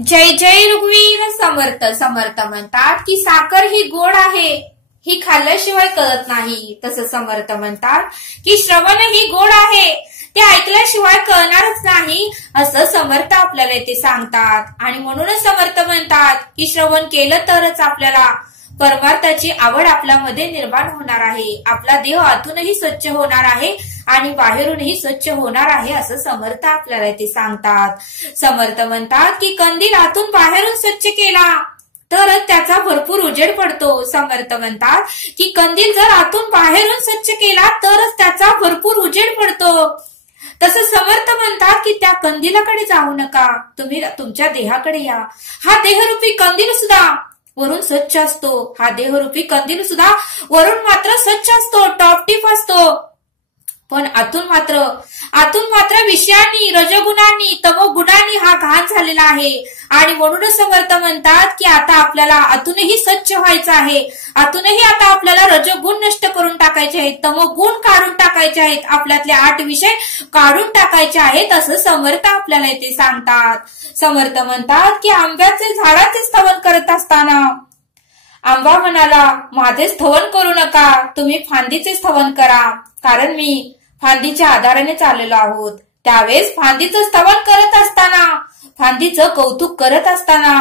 जय जय रघुवीर समर्थ समर्थ म्हणतात की साखर ही गोड आहे, ही खाल्ल्याशिवाय कळत नाही. तसं समर्थ म्हणतात की श्रवण ही गोड आहे, ते ऐकल्याशिवाय कळणारच नाही, असं समर्थ आपल्याला ते सांगतात. आणि म्हणूनच समर्थ म्हणतात की श्रवण केलं तरच आपल्याला परमार्थाची आवड आपल्यामध्ये निर्माण होणार आहे, आपला देह आतूनही स्वच्छ होणार आहे आणि बाहेरूनही स्वच्छ होणार आहे, असं समर्थ आपल्याला ते सांगतात. समर्थ म्हणतात की कंदील आतून बाहेरून स्वच्छ केला तरच त्याचा भरपूर उजेड पडतो. समर्थ म्हणतात की कंदील जर आतून बाहेरून स्वच्छ केला तरच त्याचा भरपूर उजेड पडतो. तसं समर्थ म्हणतात की त्या कंदिलाकडे जाऊ नका, तुम्ही तुमच्या देहाकडे या. हा देहरूपी कंदील सुद्धा वरून स्वच्छ असतो, हा देहरूपी कंदील सुद्धा वरून मात्र स्वच्छ असतो, टॉपटीप असतो, पण आतून मात्र विषयांनी, रजगुणांनी, तमोगुणांनी हा घाण झालेला आहे. आणि म्हणूनच समर्थ म्हणतात की आता आपल्याला आतूनही स्वच्छ व्हायचं आहे, आतूनही आता आपल्याला रजगुण नष्ट करून टाकायचे आहेत, तमोगुण काढून टाकायचे आहेत, आपल्यातले 8 विषय काढून टाकायचे आहेत, असं समर्थ आपल्याला इथे सांगतात. समर्थ म्हणतात की आंब्याचे झाडाचे स्तवन करत असताना आंबा म्हणाला, माझे स्तवन करू नका, तुम्ही फांदीचे स्तवन करा, कारण मी फांदीच्या आधाराने चाललेलो आहोत. त्यावेळेस फांदीचं स्तवन करत असताना, फांदीचं कौतुक करत असताना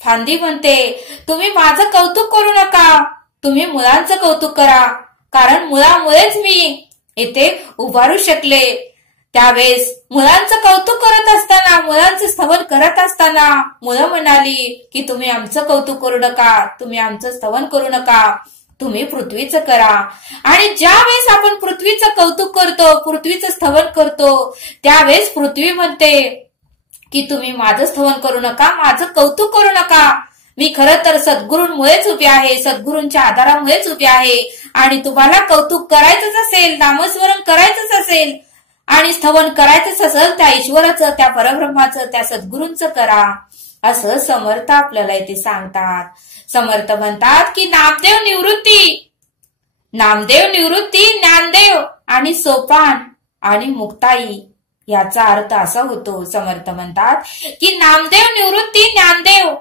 फांदी म्हणते, तुम्ही माझं कौतुक करू नका, तुम्ही मुळांचं कौतुक करा, कारण मुळामुळेच मी इथे उभारू शकले. त्यावेळेस मुलांचं कौतुक करत असताना, मुलांचं स्तवन करत असताना मुलं म्हणाली की तुम्ही आमचं कौतुक करू नका, तुम्ही आमचं स्तवन करू नका, तुम्ही पृथ्वीचं करा. आणि ज्या वेळेस आपण पृथ्वीचं कौतुक करतो, पृथ्वीचं स्तवन करतो, त्यावेळेस पृथ्वी म्हणते की तुम्ही माझं स्तवन करू नका, माझं कौतुक करू नका, मी खरं तर सद्गुरूंमुळेच उभी आहे, सद्गुरूंच्या आधारामुळेच उभी आहे. आणि तुम्हाला कौतुक करायचंच असेल, नामस्मरण करायचंच असेल आणि स्तवन करायचंच असेल, त्या ईश्वराचं, त्या परब्रह्माचं, त्या सद्गुरूंचं करा, असं समर्थ आपल्याला इथे सांगतात. समर्थ म्हणतात की नामदेव निवृत्ती, ज्ञानदेव आणि सोपान आणि मुक्ताई याचा अर्थ असा होतो. समर्थ म्हणतात की नामदेव निवृत्ती, ज्ञानदेव,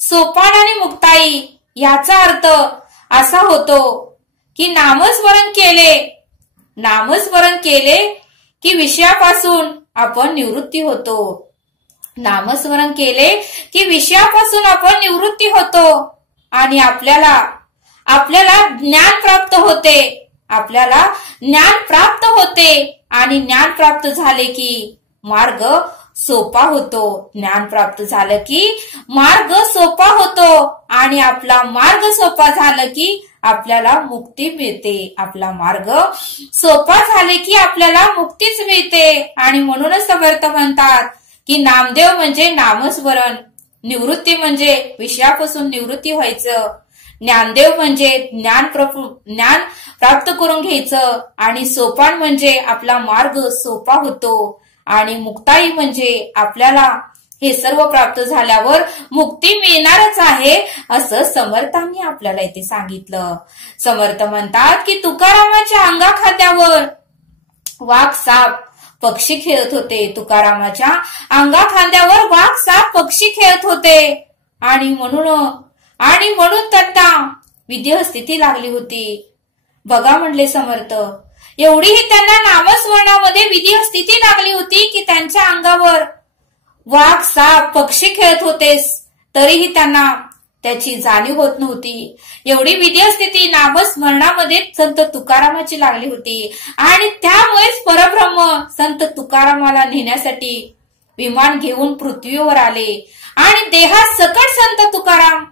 सोपान आणि मुक्ताई याचा अर्थ असा होतो की नामस्मरण केले की विषयापासून आपण निवृत्ती होतो. नामस्मरण केले की विषयापासून आपण निवृत्ती होतो आणि आपल्याला ज्ञान प्राप्त होते, आणि ज्ञान प्राप्त झाले की मार्ग सोपा होतो. ज्ञान प्राप्त झालं की मार्ग सोपा होतो आणि आपला मार्ग सोपा झाला की आपल्याला मुक्ती मिळते. आपला मार्ग सोपा झाले की आपल्याला मुक्तीच मिळते. आणि म्हणूनच समर्थ म्हणतात की नामदेव म्हणजे नामस्मरण, निवृत्ती म्हणजे विषयापासून निवृत्ती व्हायचं, ज्ञानदेव म्हणजे ज्ञान प्राप्त करून घ्यायचं, आणि सोपान म्हणजे आपला मार्ग सोपा होतो, आणि मुक्ताई म्हणजे आपल्याला हे सर्व प्राप्त झाल्यावर मुक्ती मिळणारच आहे, असं समर्थांनी आपल्याला इथे सांगितलं. समर्थ म्हणतात की तुकारामाच्या अंगाखांद्यावर वाघ साप पक्षी खेळत होते. तुकारामाच्या अंगाखांद्यावर वाघ साप पक्षी खेळत होते आणि म्हणून त्यांना विदेह स्थिती लागली होती. बघा म्हणले समर्थ, एवढीही त्यांना नामस्मरणामध्ये विदेह स्थिती लागली होती की त्यांच्या अंगावर वाघ साप पक्षी खेळत होतेस तरीही त्यांना त्याची जाणीव होत नव्हती. एवढी विदेह स्थिती नामस्मरणामध्ये संत तुकारामाची लागली होती. आणि त्यामुळेच परब्रह्म संत तुकारामाला नेण्यासाठी विमान घेऊन पृथ्वीवर आले आणि देहात सकट संत तुकाराम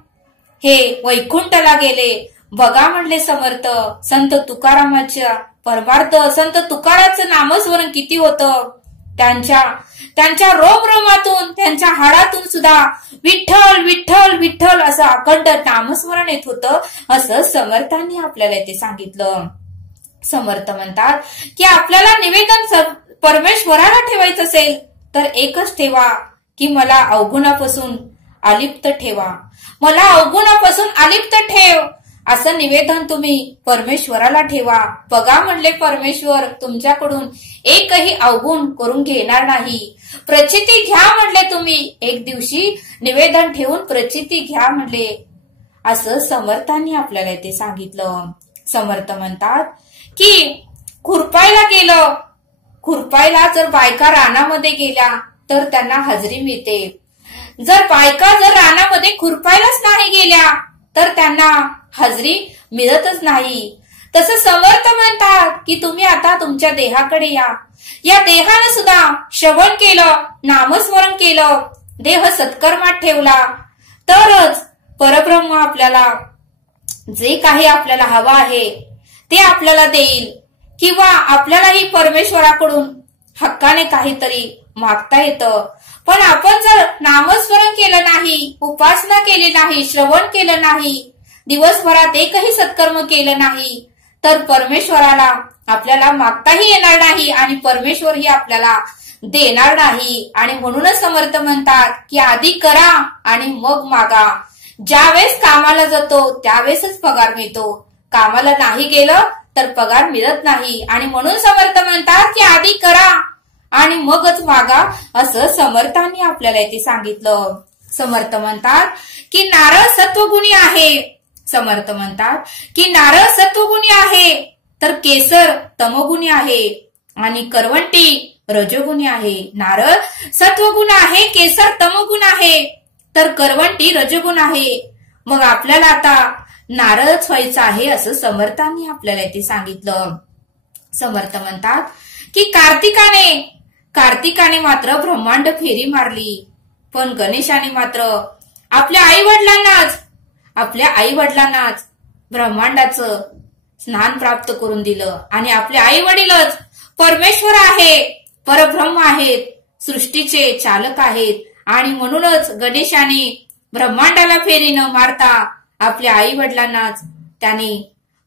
हे वैकुंठला गेले. बघा म्हणले समर्थ, संत तुकारामाच्या परमार्थ, संत तुकाराचं नामस्मरण किती होतं. त्यांच्या रोमरोमातून, त्यांच्या हाडातून सुद्धा विठ्ठल विठ्ठल विठ्ठल असं अखंड नामस्मरण येत होतं, असं समर्थांनी आपल्याला इथे सांगितलं. समर्थ म्हणतात की आपल्याला निवेदन परमेश्वराला ठेवायचं असेल तर एकच ठेवा की मला अवगुणापासून अलिप्त ठेवा, मला अवगुणापासून अलिप्त ठेव, असं निवेदन तुम्ही परमेश्वराला ठेवा. बघा म्हणले परमेश्वर तुमच्याकडून एकही अवगुण करून घेणार नाही. प्रचिती घ्या म्हणले तुम्ही, एक दिवशी निवेदन ठेवून प्रचिती घ्या म्हणले, असं समर्थांनी आपल्याला ते सांगितलं. समर्थ म्हणतात की खुरपायला गेलं, खुरपायला जर बायका रानामध्ये गेल्या तर त्यांना हजेरी मिळते, जर बायका जर रानामध्ये खुरपायलाच नाही गेल्या तर त्यांना हजेरी मिळतच नाही. तसं समर्थ म्हणतात की तुम्ही आता तुमच्या देहाकडे या, या देहानं सुद्धा श्रवण केलं, नामस्मरण केलं, देह सत्कर्मात ठेवला तरच परब्रह्म आपल्याला जे काही आपल्याला हवं आहे ते आपल्याला देईल, किंवा आपल्यालाही परमेश्वराकडून हक्काने काहीतरी मागता येतं. पण आपण जर नामस्मरण केलं नाही, उपासना केली नाही, श्रवण केलं नाही, दिवसभरात एकही सत्कर्म केलं नाही तर परमेश्वराला आपल्याला मागताही येणार नाही आणि परमेश्वरही आपल्याला देणार नाही. आणि म्हणूनच समर्थ म्हणतात की आधी करा आणि मग मागा. ज्यावेळेस कामाला जातो त्यावेळेसच पगार मिळतो, कामाला नाही गेलं तर पगार मिळत नाही. आणि म्हणून समर्थ म्हणतात की आधी करा आणि मगच मागा, असं समर्थांनी आपल्याला इथे सांगितलं. समर्थ म्हणतात की नारळ सत्वगुणी आहे, समर्थ म्हणतात की नारळ सत्वगुणी आहे तर केसर तमोगुणी आहे आणि करवंटी रजोगुणी आहे. नारळ सत्वगुण आहे, केसर तमोगुण आहे तर करवंटी रजोगुण आहे. मग आपल्याला आता नारळच व्हायचं आहे असं समर्थांनी आपल्याला इथे सांगितलं. समर्थ म्हणतात की कार्तिकाने मात्र ब्रह्मांड फेरी मारली, पण गणेशाने मात्र आपल्या आई वडिलांनाच ब्रह्मांडाचं स्नान प्राप्त करून दिलं. आणि आपले आई वडीलच परमेश्वर आहे, परब्रह्म आहेत, सृष्टीचे चालक आहेत. आणि म्हणूनच गणेशाने ब्रह्मांडाला फेरी न मारता आपल्या आई वडिलांनाच त्यांनी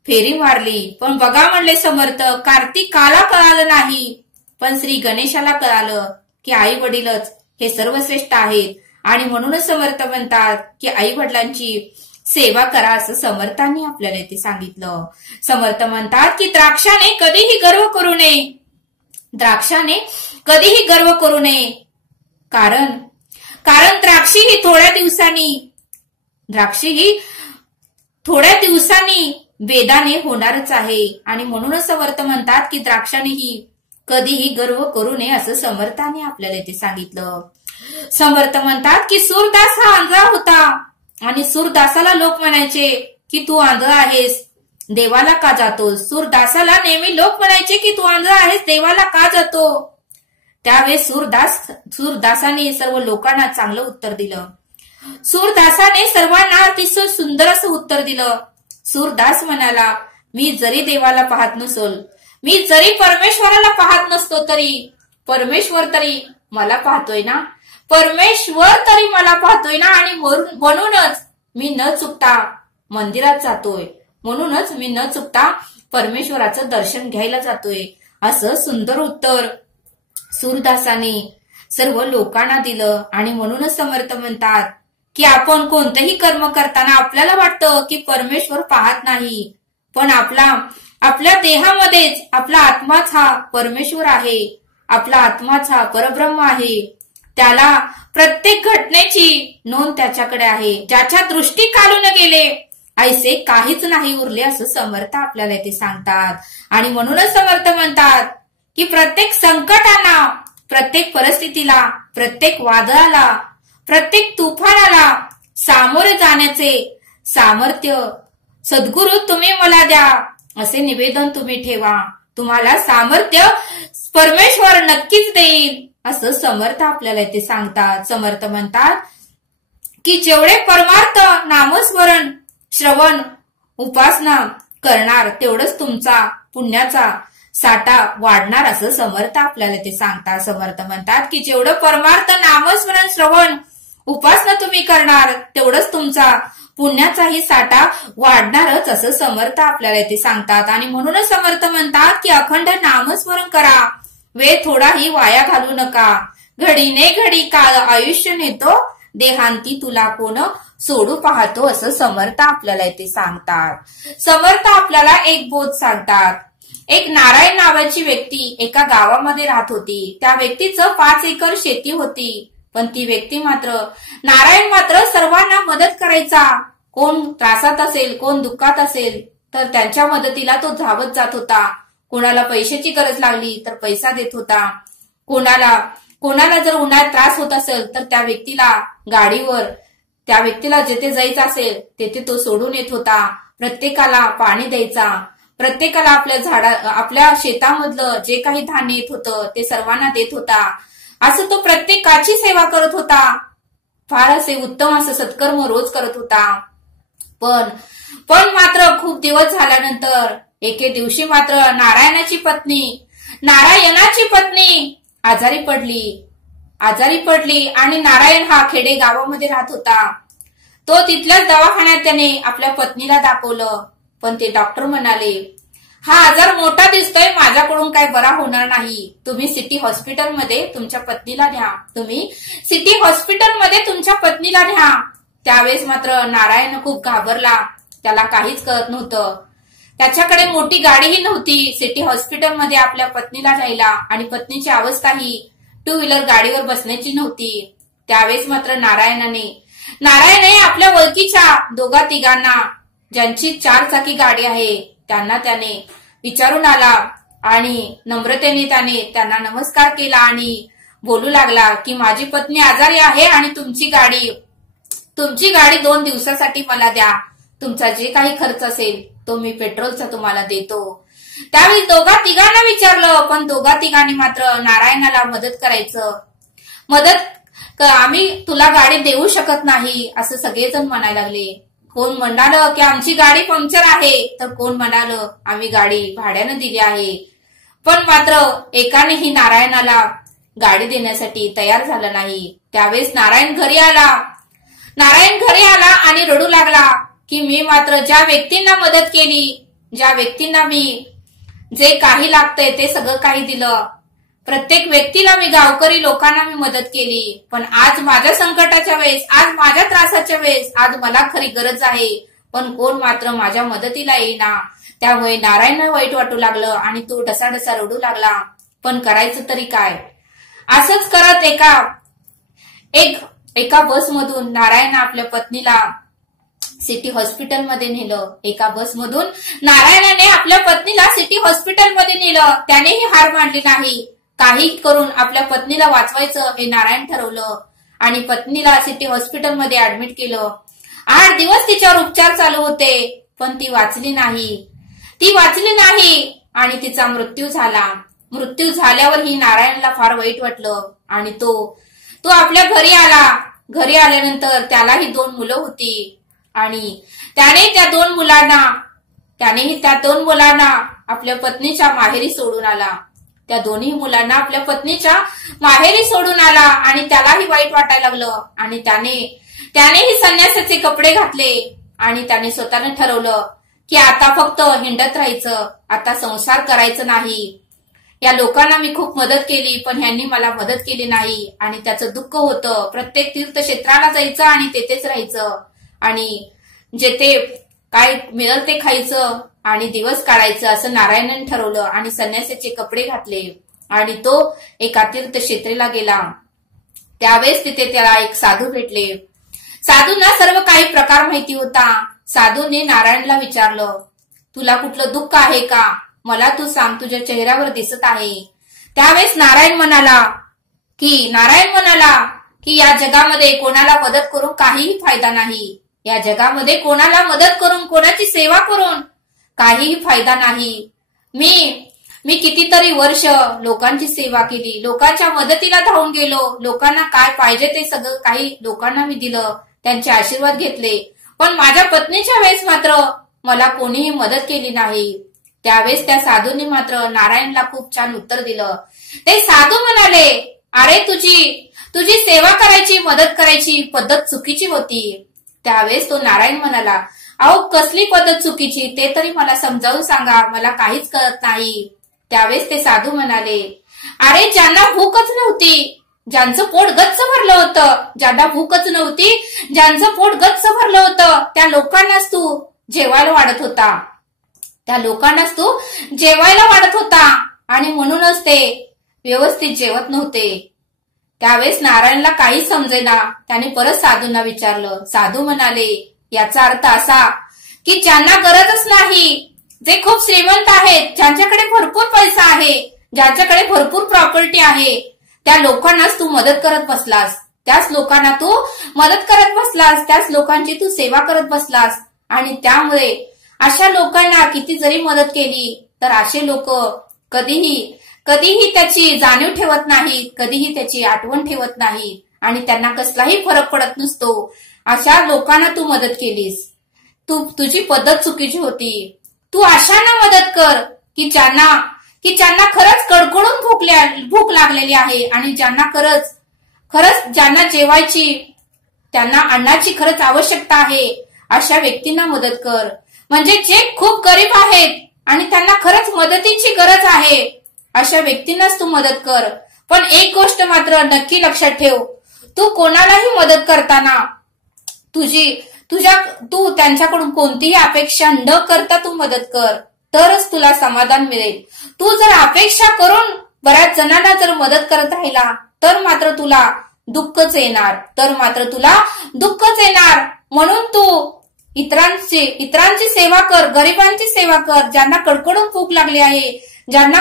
फेरी मारली. पण बघा म्हणले समर्थ, कार्तिकाला कळालं नाही पण श्री गणेशाला कळालं की आई वडीलच हे सर्वश्रेष्ठ आहेत. आणि म्हणूनच समर्थ म्हणतात की आई वडिलांची सेवा करा असं समर्थांनी आपल्याला इथे सांगितलं. समर्थ म्हणतात की द्राक्षाने कधीही गर्व करू नये, द्राक्षाने कधीही गर्व करू नये, कारण द्राक्षी ही थोड्या दिवसांनी वेदाने होणारच आहे. आणि म्हणूनच समर्थ म्हणतात की द्राक्षानेही कधीही गर्व करू नये असं समर्थाने आपल्याला इथे सांगितलं. समर्थ म्हणतात की सूरदास हा आंधळा होता आणि सूरदासाला लोक म्हणायचे की तू आंधळा आहेस, देवाला का जातोस. सूरदासाला नेहमी लोक म्हणायचे की तू आंधळा आहेस, देवाला का जातो. त्यावेळेस सूरदासाने सर्व लोकांना चांगलं उत्तर दिलं. सूरदासाने सर्वांना अतिशय सुंदर असं उत्तर दिलं. सूरदास म्हणाला, मी जरी देवाला पाहत नसोल, मी जरी परमेश्वराला पाहत नसतो तरी परमेश्वर तरी मला पाहतोय ना, परमेश्वर तरी मला पाहतोय ना. आणि म्हणूनच मी न चुकता मंदिरात जातोय, म्हणूनच मी न चुकता परमेश्वराचं दर्शन घ्यायला जातोय, असं सुंदर उत्तर सूरदासाने सर्व लोकांना दिलं. आणि म्हणूनच समर्थ म्हणतात की आपण कोणतंही कर्म करताना आपल्याला वाटतं की परमेश्वर पाहत नाही, पण आपल्या देहामध्येच आपला आत्माच हा परमेश्वर आहे, आपला आत्माच हा परब्रह्म आहे. त्याला प्रत्येक घटनेची नोंद त्याच्याकडे आहे. ज्याच्या दृष्टी काढून गेले ऐसे काहीच नाही उरले असं समर्थ आपल्याला ते सांगतात. आणि म्हणूनच समर्थ म्हणतात की प्रत्येक संकटांना, प्रत्येक परिस्थितीला, प्रत्येक वादळाला, प्रत्येक तुफानाला सामोरे जाण्याचे सामर्थ्य सद्गुरु तुम्ही मला द्या असे निवेदन तुम्ही ठेवा. तुम्हाला सामर्थ्य परमेश्वर नक्कीच देईल असं समर्थ आपल्याला ते सांगतात. समर्थ म्हणतात की जेवढे परमार्थ नामस्मरण, श्रवण, उपासना करणार तेवढंच तुमचा पुण्याचा साठा वाढणार असं समर्थ आपल्याला ते सांगतात. समर्थ म्हणतात की जेवढं परमार्थ नामस्मरण, श्रवण, उपासना तुम्ही करणार तेवढंच तुमचा पुण्याचाही साठा वाढणारच असं समर्थ आपल्याला ते सांगतात. आणि म्हणूनच समर्थ म्हणतात की अखंड नामस्मरण करा, वेळ थोडाही वाया घालू नका, घडीने घडी काळ आयुष्य नेतो, देहांती तुला कोण सोडू पाहतो असं समर्थ आपल्याला ते सांगतात. समर्थ आपल्याला एक बोध सांगतात एक नारायण नावाची व्यक्ती एका गावामध्ये राहत होती. त्या व्यक्तीचं 5 एकर शेती होती. पण ती व्यक्ती मात्र नारायण मात्र सर्वांना मदत करायचा. कोण त्रासात असेल, कोण दुःखात असेल तर त्यांच्या मदतीला तो धावत जात होता. कोणाला पैशाची गरज लागली तर पैसा देत होता. कोणाला जर उन्हाळ्यात त्रास होत असेल तर त्या व्यक्तीला गाडीवर, त्या व्यक्तीला जिथे जायचं असेल तेथे तो सोडून येत होता. प्रत्येकाला पाणी द्यायचा. प्रत्येकाला आपल्या शेतामधलं जे काही धान्य येत होतं ते सर्वांना देत होता. असं तो प्रत्येकाची सेवा करत होता. फार असे उत्तम असं सत्कर्म रोज करत होता. पण मात्र खूप दिवस झाल्यानंतर एके दिवशी मात्र नारायणाची पत्नी आजारी पडली आणि नारायण हा खेडे गावामध्ये राहत होता. तो तिथल्याच दवाखान्यात त्याने आपल्या पत्नीला दाखवलं. पण ते डॉक्टर म्हणाले, हा आजार मोठा दिसतोय, माझ्याकडून काय बरा होणार नाही. तुम्ही सिटी हॉस्पिटलमध्ये तुमच्या पत्नीला न्या. त्यावेळेस मात्र नारायण खूप घाबरला. त्याला काहीच कळत नव्हतं. त्याच्याकडे मोठी गाडीही नव्हती सिटी हॉस्पिटलमध्ये आपल्या पत्नीला न्यायला आणि पत्नीची अवस्थाही 2 व्हीलर गाडीवर बसण्याची नव्हती. त्यावेळेस मात्र नारायणने आपल्या ओळखीच्या 2-3 ज्यांची 4 चाकी गाडी आहे त्यांना त्याने विचारून आला आणि नम्रतेने त्याने त्यांना नमस्कार केला आणि बोलू लागला की माझी पत्नी आजारी आहे आणि तुमची गाडी 2 दिवसासाठी मला द्या. तुमचा जे काही खर्च असेल तो मी पेट्रोलचा तुम्हाला देतो. त्यावेळी 2-3 विचारलं, पण 2-3 मात्र नारायणाला आम्ही तुला गाडी देऊ शकत नाही असं सगळेजण म्हणायला लागले. कोण म्हणालं की आमची गाडी पंक्चर आहे, तर कोण म्हणालं आम्ही गाडी भाड्यानं दिली आहे. पण मात्र एकानेही नारायणाला गाडी देण्यासाठी तयार झाला नाही. त्यावेळेस नारायण घरी आला आणि रडू लागला की मी मात्र ज्या व्यक्तींना मदत केली, ज्या व्यक्तींना मी जे काही लागतंय ते सगळं काही दिलं, प्रत्येक व्यक्तीला मी गावकरी लोकांना मी मदत केली, पण आज माझ्या संकटाच्या वेळेस, आज माझ्या त्रासाच्या वेळेस, आज मला खरी गरज आहे, पण कोण मात्र माझ्या मदतीला येईना. त्यामुळे नारायणला वाईट वाटू लागलं आणि तो ढसाढसा रडू लागला. पण करायचं तरी काय. असंच करत एका बसमधून नारायण आपल्या पत्नीला सिटी हॉस्पिटलमध्ये नेलं. एका बसमधून नारायणाने आपल्या पत्नीला सिटी हॉस्पिटलमध्ये नेलं. त्यानेही हार मानली नाही. काही करून आपल्या पत्नीला वाचवायचं हे नारायण ठरवलं आणि पत्नीला सिटी हॉस्पिटलमध्ये ऍडमिट केलं. 8 दिवस तिच्यावर उपचार चालू होते, पण ती वाचली नाही आणि तिचा मृत्यू झाला. मृत्यू झाल्यावरही नारायणला फार वाईट वाटलं आणि तो आपल्या घरी आला. घरी आल्यानंतर त्यालाही 2 मुलं होती आणि त्यानेही त्या 2 मुलांना आपल्या पत्नीच्या माहेरी सोडून आला. त्या दोन्ही मुलांना आपल्या पत्नीच्या माहेरी सोडून आला आणि त्यालाही वाईट वाटायला लागलं आणि त्यानेही संन्यासाचे कपडे घातले आणि त्याने स्वतःने ठरवलं की आता फक्त हिंडत राहायचं, आता संसार करायचं नाही. या लोकांना मी खूप मदत केली, पण ह्यांनी मला मदत केली नाही आणि त्याचं दुःख होतं. प्रत्येक तीर्थक्षेत्राला जायचं आणि तेथेच राहायचं आणि जेथे काय मिळेल ते खायचं आणि दिवस काढायचं असं नारायणाने ठरवलं आणि संन्यासाचे कपडे घातले आणि तो एका तीर्थक्षेत्रेला गेला. त्यावेळेस तिथे त्याला एक साधू भेटले. साधूंना सर्व काही प्रकार माहिती होता. साधूने नारायणला विचारलं, तुला कुठलं दुःख आहे का, मला तू सांग, तुझ्या चेहऱ्यावर दिसत आहे. त्यावेळेस नारायण म्हणाला की या जगामध्ये कोणाला मदत करून काहीही फायदा नाही. या जगामध्ये कोणाला मदत करून, कोणाची सेवा करून काहीही फायदा नाही. मी कितीतरी वर्ष लोकांची सेवा केली, लोकांच्या मदतीला धावून गेलो, लोकांना काय पाहिजे ते सगळं काही लोकांना मी दिलं, त्यांचे आशीर्वाद घेतले, पण माझ्या पत्नीच्या वेळेस मात्र मला कोणीही मदत केली नाही. त्यावेळेस त्या साधूंनी मात्र नारायणला खूप छान उत्तर दिलं. ते साधू म्हणाले, अरे तुझी सेवा करायची, मदत करायची पद्धत चुकीची होती. त्यावेळेस तो नारायण म्हणाला, अहो कसली पद्धत चुकीची ते तरी मला समजावून सांगा, मला काहीच कळत नाही. त्यावेळेस ते साधू म्हणाले, अरे ज्यांना भूकच नव्हती, ज्यांचं पोट गच्च भरलं होतं, ज्यांना भूकच नव्हती, ज्यांचं पोट गच्च भरलं होतं, त्या लोकांनाच तू जेवायला वाढत होता. त्या लोकांनाच तू जेवायला वाढत होता आणि म्हणूनच ते व्यवस्थित जेवत नव्हते. त्यावेळेस नारायणला काहीच समजेना. त्याने परत साधूंना विचारलं. साधू म्हणाले, याचा अर्थ असा की ज्यांना गरजच नाही, जे खूप श्रीमंत आहेत, ज्यांच्याकडे भरपूर पैसा आहे, ज्यांच्याकडे भरपूर प्रॉपर्टी आहे, त्या लोकांनाच तू मदत करत बसलास. त्याच लोकांना तू मदत करत बसलास, त्याच लोकांची तू सेवा करत बसलास. आणि त्यामुळे अशा लोकांना किती जरी मदत केली तर असे लोक कधीही त्याची जाणीव ठेवत नाहीत, कधीही त्याची आठवण ठेवत नाहीत आणि त्यांना कसलाही फरक पडत नसतो. अशा लोकांना तू मदत केलीस. तुझी पद्धत चुकीची होती. तू अशांना मदत कर की ज्यांना खरंच कडकडून भूक लागलेली आहे आणि ज्यांना ज्यांना जेवायची, त्यांना अन्नाची खरंच आवश्यकता आहे, अशा व्यक्तींना मदत कर. म्हणजे जे खूप गरीब आहेत आणि त्यांना खरंच मदतीची गरज आहे, अशा व्यक्तींनाच तू मदत कर. पण एक गोष्ट मात्र नक्की लक्षात ठेव, तू कोणालाही मदत करताना तू त्यांच्याकडून कोणतीही अपेक्षा न करता तू मदत कर, तरच तुला समाधान मिळेल. तू जर अपेक्षा करून बऱ्याच जणांना जर मदत करत राहिला तर मात्र तुला दुःखच येणार. म्हणून तू इतरांची सेवा कर, गरिबांची सेवा कर, ज्यांना कडकडून भूक लागली आहे, ज्यांना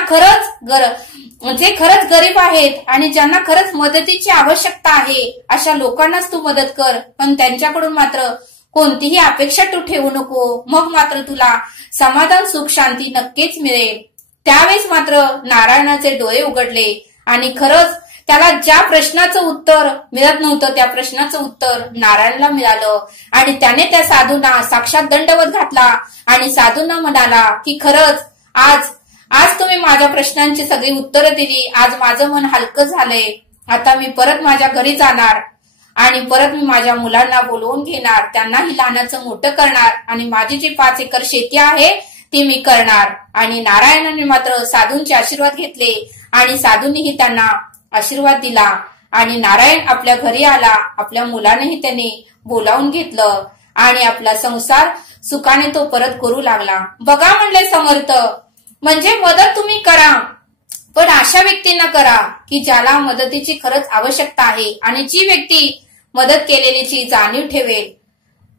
जे खरंच गरीब आहेत आणि ज्यांना खरंच मदतीची आवश्यकता आहे, अशा लोकांनाच तू मदत कर. पण त्यांच्याकडून मात्र कोणतीही अपेक्षा तू ठेवू नको. मग मात्र तुला समाधान, सुख, शांती नक्कीच मिळेल. त्यावेळेस मात्र नारायणाचे डोळे उघडले आणि खरंच त्याला ज्या प्रश्नाचं उत्तर मिळत नव्हतं त्या प्रश्नाचं उत्तर नारायणला मिळालं. आणि त्याने त्या साधूंना साक्षात दंडवत घातला आणि साधूंना म्हणाला की खरंच आज तुम्ही माझ्या प्रश्नांची सगळी उत्तरं दिली. आज माझं मन हलकं झालंय. आता मी परत माझ्या घरी जाणार आणि परत मी माझ्या मुलांना बोलवून घेणार, त्यांनाही लहानाचं मोठं करणार आणि माझी जी 5 एकर शेती आहे ती मी करणार. आणि नारायणाने मात्र साधूंचे आशीर्वाद घेतले आणि साधूंनीही त्यांना आशीर्वाद दिला आणि नारायण आपल्या घरी आला. आपल्या मुलांनाही त्यांनी बोलावून घेतलं आणि आपला संसार सुखाने तो परत करू लागला. बघा म्हणले समर्थ, म्हणजे मदत तुम्ही करा, पण अशा व्यक्तींना करा की ज्याला मदतीची खरंच आवश्यकता आहे आणि जी व्यक्ती मदत केलेलीची जाणीव ठेवेल,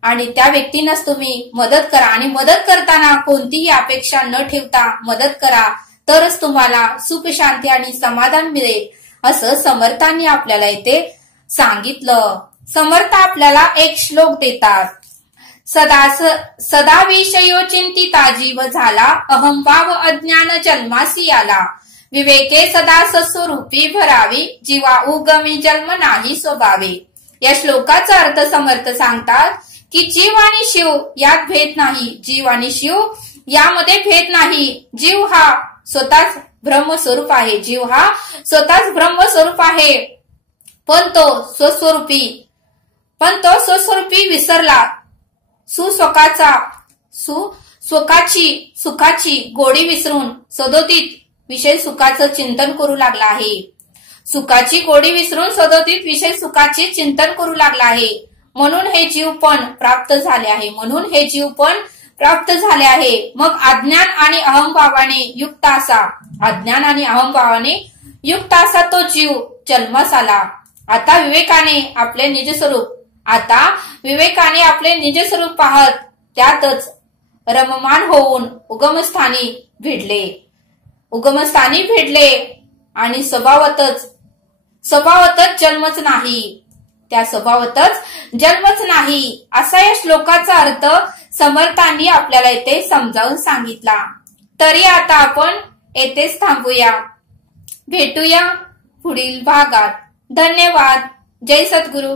आणि त्या व्यक्तींनाच तुम्ही मदत करा. आणि मदत करताना कोणतीही अपेक्षा न ठेवता मदत करा, तरच तुम्हाला सुख, शांती आणि समाधान मिळेल, असं समर्थांनी आपल्याला इथे सांगितलं. समर्थ आपल्याला एक श्लोक देतात. सदा विषयो चिंतिता जीव झाला, अहंभाव अज्ञान जन्मासी आला. विवेके सदा सस्वरूपी भरावी, जीवा उगमी जन्म नाही स्वभावे. या श्लोकाचा अर्थ समर्थ सांगतात की जीव आणि शिव यात भेद नाही. जीव आणि शिव यामध्ये भेद नाही. जीव हा स्वतःच ब्रह्मस्वरूप आहे. जीव हा स्वतःच ब्रह्मस्वरूप आहे. पण तो स्वस्वरूपी विसरला. सुखाची गोडी विसरून सदोदित विषय सुखाचं चिंतन करू लागला आहे. सुखाची गोडी विसरून सदोदित विषय सुखाचे चिंतन करू लागला आहे. म्हणून हे जीव पण प्राप्त झाले आहे. मग अज्ञान आणि अहंभावाने युक्त असा तो जीव जन्मास आला. आता विवेकाने आपले निजस्वरूप पाहत त्यातच रममान होऊन उगमस्थानी भिडले आणि स्वभावतच जन्मच नाही. असा या श्लोकाचा अर्थ समर्थांनी आपल्याला इथे समजावून सांगितला. तरी आता आपण येथेच थांबूया. भेटूया पुढील भागात. धन्यवाद. जय सद्गुरु.